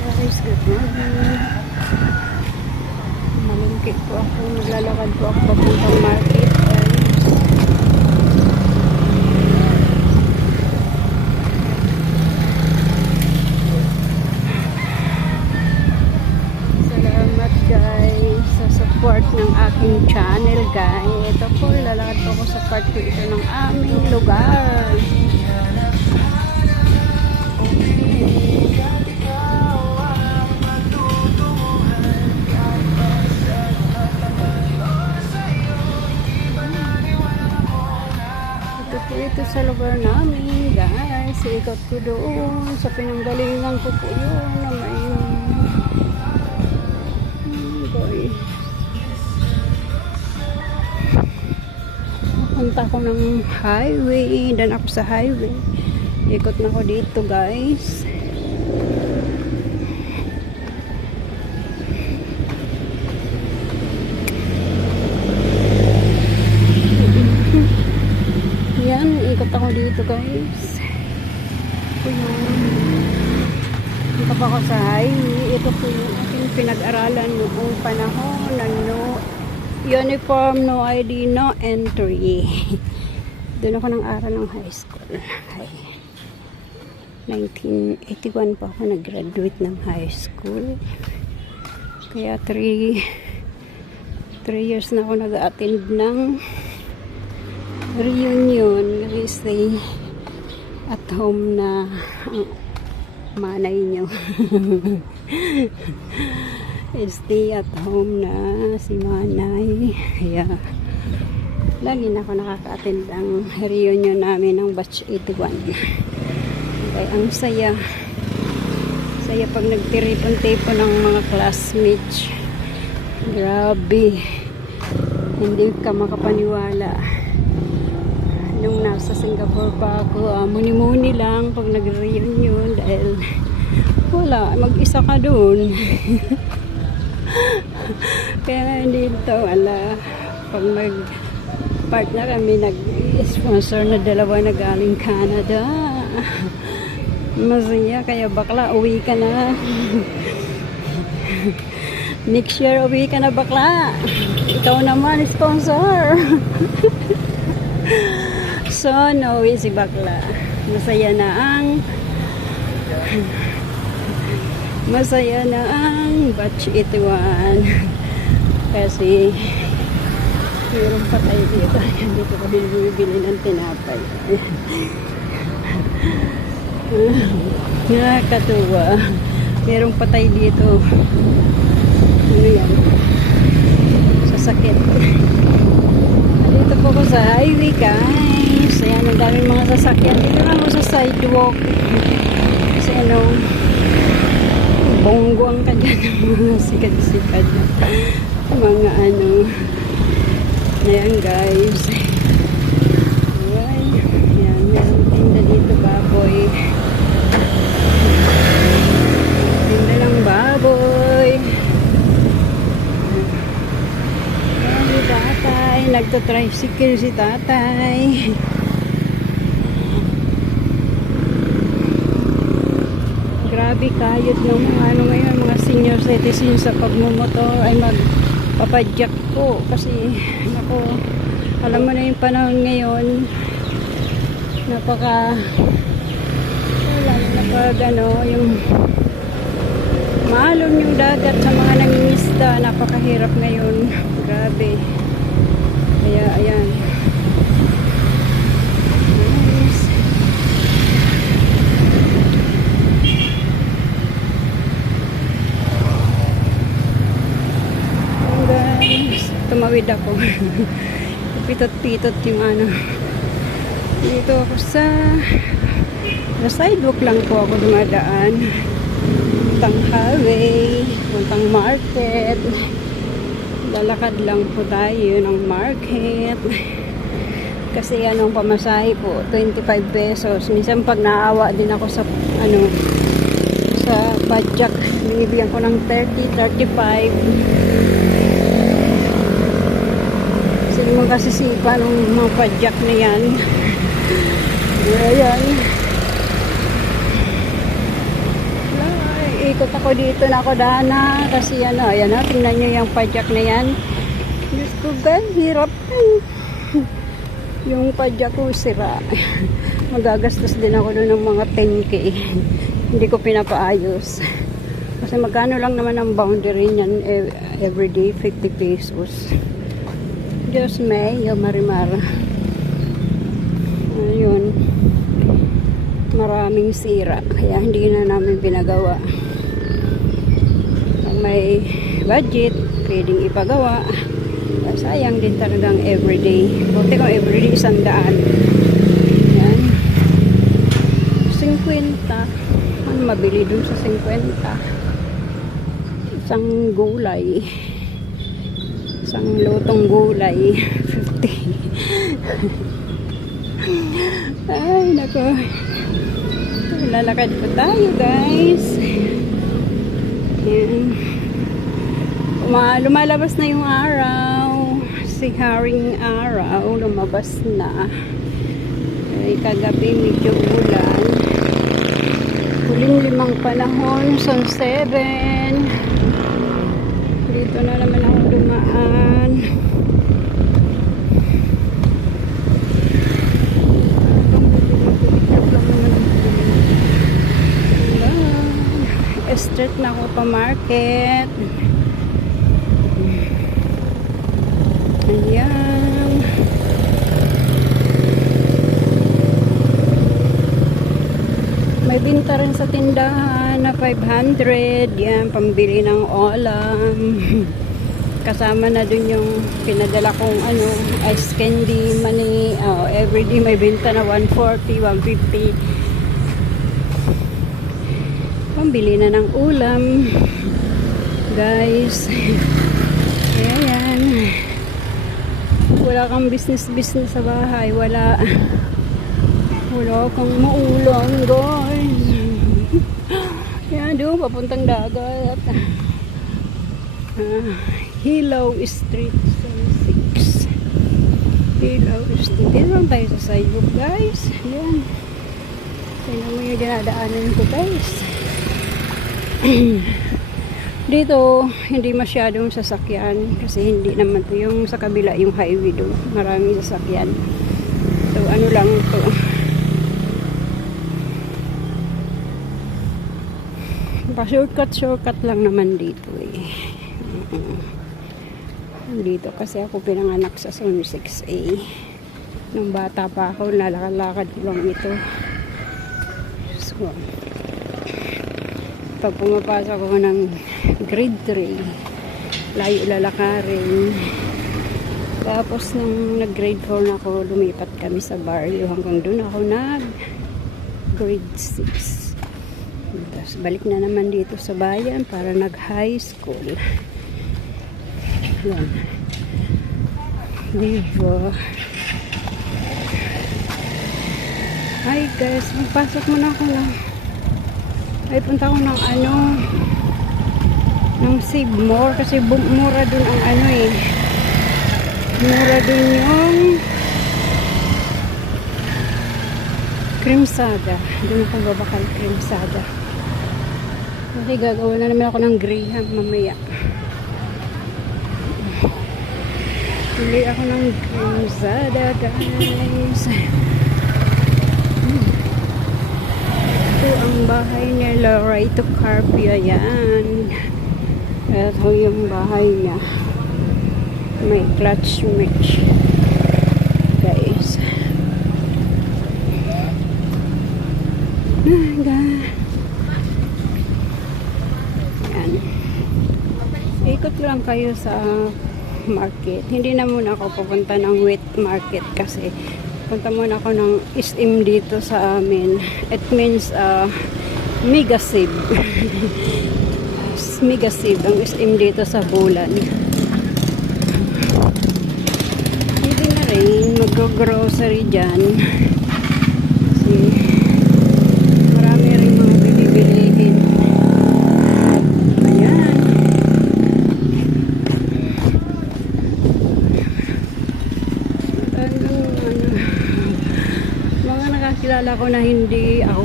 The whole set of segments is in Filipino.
Guys, good morning. Malungkit po ako. Maglalakad po ako papuntang market. Salamat guys sa support ng aking channel guys. Ito po, lalakad po ako sa part ko ito ng aming lugar. Ito sa lugar namin guys, ikot ko doon sa pinanggalingan ko po yun na may guys, punta ko ng highway, dan ako sa highway, ikot na ko dito guys. Ikot ako dito guys. Ito pa ako sa highway. Ito po yung aking pinag-aralan noong panahon na no uniform, no ID, no entry. Doon ako nang aral ng high school. 1981 pa ako nag-graduate ng high school. Kaya 3 years na ako nag-attend ng reunion, stay at home na ang manay nyo. Stay at home na si manay. Kaya lagi na ako nakaka-attend ang reunion namin ng batch 81. Kaya ang saya pag nagtiripon-tipon ng mga classmates. Grabe, hindi ka makapaniwala. Nung nasa Singapore pa ako, muni-muni lang pag nag-reunion dahil wala, mag-isa ka dun. Kaya dito, pag mag-part na kami, nag-sponsor na dalawa na galing Canada. Masaya, kaya bakla, uwi ka na. Next year, uwi ka na bakla. Ikaw naman, sponsor. So, nauwi si bakla. Masaya na ang batch 81. Kasi mayroong patay dito. Dito ko bibili ng tinapay. Nakakatuwa. Mayroong patay dito. Ano yan? Sasakit. Dito po ko sa highway guys. Ayan, ang daming mga sasakyan. Dito lang ako sa sidewalk. Kasi bongguang ka dyan ng mga sikad-sikad na mga ayan guys. Ayan, meron tinda dito baboy. Tinda lang baboy. Tatay, nagto-tricycle si tatay. Grabe kayod ng ngayon, mga senior citizens sa pagmumotor ay magpapadyak po kasi alam mo na yung panahon ngayon, yung maalon yung dagat sa mga nangingisda, napakahirap ngayon. Grabe. Kaya ayan. Nice. Guys, tumawid ako. Pitot-pitot yung dito ako sa sidewalk lang po ako dumadaan. Puntang highway, puntang market. Lalakad lang po tayo ng market. Kasi anong pamasahe po, 25 pesos. Minsan pag naawa din ako sa sa padjak, binibigyan ko ng 30, 35. Kasi naman kasi sipa ng mga padjak na yan. Ayan. Ikot ako dito na ako dana kasi ano, ayan na, tingnan nyo yung padyak na yan. Diyos ko guys, hirap. Yung padyak ko sira. Magagastos din ako doon ng mga 10k. Hindi ko pinapaayos. Kasi magkano lang naman ang boundary niyan everyday, 50 pesos. Diyos may, yung marimar. Ayun. Maraming sira. Kaya hindi na namin pinagawa. Kung may budget, pwedeng ipagawa. Kaya sayang din talagang everyday. Buti kung everyday 100. Yan. 50. Ano mabili dun sa 50? Isang gulay. Isang lutong gulay. 50. Ay, nako. Lalakad po tayo, guys. Yan. Lumalabas na yung araw. Si haring araw. Lumabas na. Ay, kagabi medyo ulan. Huling-limang panahon. Sun 7. Dito na naman ako dumaan. Street na ako pa market. Ayan. May binta rin sa tindahan na 500. Yan, pambili ng ulam. Kasama na dun yung pinadala kong ano, ice candy, money. Oh, everyday may binta na 140, 150. Pambili na ng ulam, guys. Ayan. Wala kang business sa bahay, wala kang maulam, guys. Ayan, doon papuntang dagat. Hilaw Street 6. Hilaw Street. Dito lang tayo sa sidewalk, guys. Ayan. Tingnan mo yung dinadaanan ko, guys. Dito hindi masyadong sasakyan kasi hindi naman to yung sa kabila yung highway doon, maraming sasakyan. So ano lang to, shortcut lang naman dito eh. Dito kasi ako pinanganak sa Zone 6A. Nung bata pa ako, lalakad-lakad ko lang ito. So pag pumapasok ako ng grade 3, layo lalakarin. Tapos nung nag grade 4 na ako, lumipat kami sa barrio hanggang doon ako nag grade 6. Tapos balik na naman dito sa bayan para nag high school. Yan. Diba? Hi guys, magpasok muna ako na. Ay, punta ko ng ano, ng Save More kasi mura dun ang ano eh. Mura dun yung Crimsada. Dun ako babakal Crimsada. Kasi gagawa na naman ako ng Graham mamaya. Bili ako ng Crimsada, guys. Ito ang bahay ni Lorito Carpio, yan. Ito yung bahay niya. May clutch match, guys. Yan. Ikot lang kayo sa market. Hindi na muna ako pupunta ng wet market kasi punta muna ako ng SM dito sa amin. It means Mega Save. Mega Save ang SM dito sa Bulan. Hindi na rin mag-grocery dyan. Kasi marami rin mga bili-bilihin. Ayan. Kilala ko na hindi ako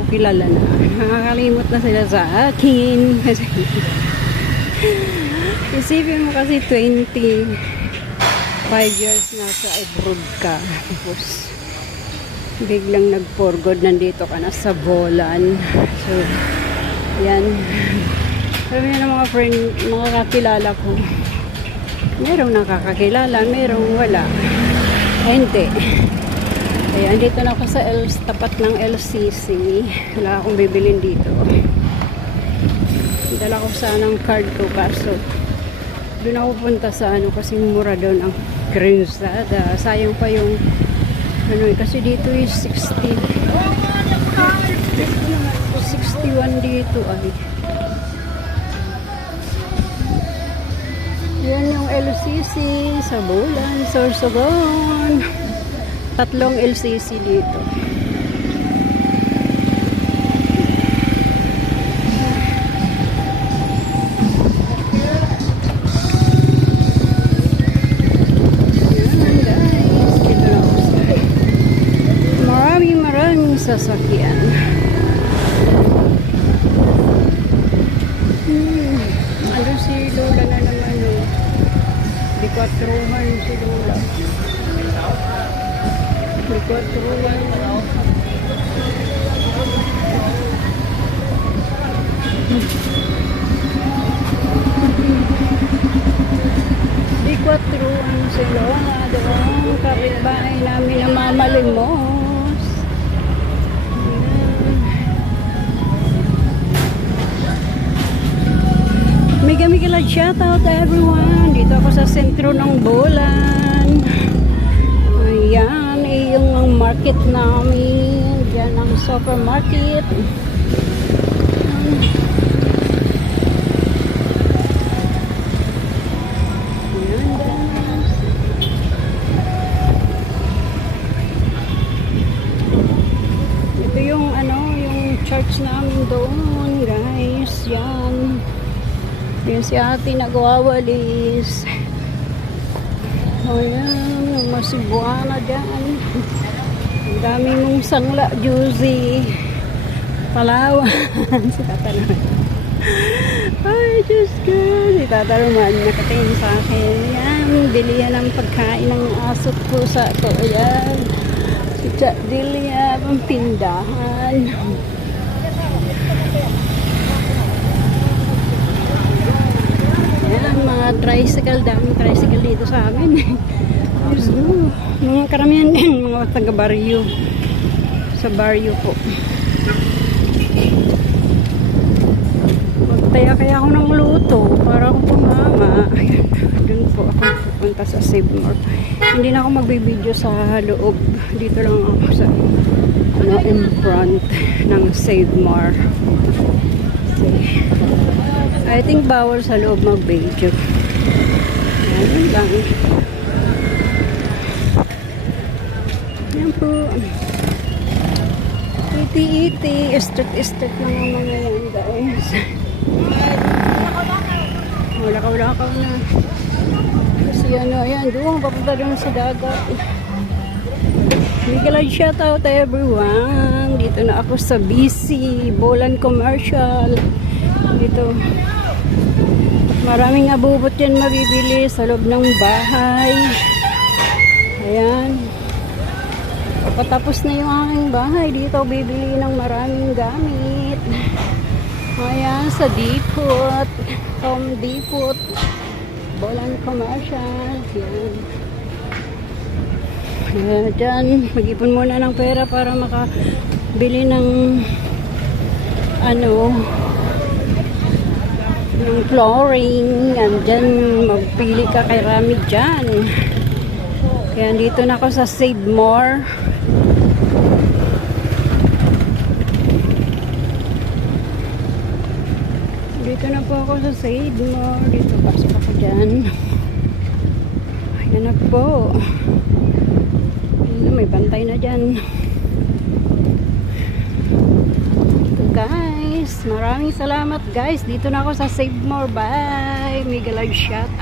kilala na. Nakakalimot na sila sa akin. Kasi, isipin mo kasi 25 years na sa abroad ka. Tapos, biglang nag-for good, nandito ka na sa Bolan. So, yan. Sabi niya ng mga friend, mga kakilala ko, merong nakakakilala, merong wala. Ay, hindi. Ayan, dito na ako sa tapat ng LCC. Wala akong bibilin dito. Dala ko sanang card ko, kaso doon ako punta sa ano, kasi mura doon ang Cruzada. Sayang pa yung ano, kasi dito is 61 dito ay. Yan yung LCC sa Bolan, Sorsogon. 3 LCC dito. Maraming sasakyan. Ano si Lola na naman, oh. Di 4-man si Lola. Di 4-man. Di 4-man si Lola. Doon kapitbahay namin na mamalimos. Mega shoutout to everyone. Dito ako sa sentro ng Bolan. Ayan, yung market namin. Diyan ang supermarket. Ayan, guys. Ito yung ano, yung church namin doon, guys. Yan. Yung si ate nagwawalis. O yan, masibuana dyan. Ang dami mong sangla, juicy. Palawan. Si Tata naman. Ay, Diyos ko. Si Tata naman nakatingin sa akin. Yan, bilihan ng pagkain ng asot ko sa ko. Yan. Si Dilia, pampindahan. Mga tricycle, daming tricycle dito sa amin. Mga karamihan din, mga taga-baryo. Sa baryo po. Magtaya ako ng luto para akong tumama. Doon po ako pupunta sa Save More. Hindi na ako magbibideo sa loob. Dito lang ako sa ano, in front ng Save More. I think bawal sa loob mag-video. Yan lang. Yan po. Iti-iti. Estet-estet lang ang mga yan, guys. Wala-kaw na. Kasi ano, ayan, doon. Papunta doon sa dagat. Mega shoutout to everyone. Dito na ako sa BC Bolan Commercial. Dito. Maraming abubot yan mabibili sa loob ng bahay. Ayan. Patapos na yung aking bahay. Dito bibili ng maraming gamit. Ayan, sa Depot. Home Depot. Bolan Commercial. Ayan. Ayan, dyan. Mag-ipon muna ng pera para makabili ng ano, yung flooring. And then magpili ka kay Rami dyan. Kaya dito na ako sa Save More. Dito na po ako sa Save More. Dito pasok ako dyan. Ayan na po. May bantay na dyan. Guys, maraming salamat guys. Dito na ako sa Save More. Bye. Mega live shot.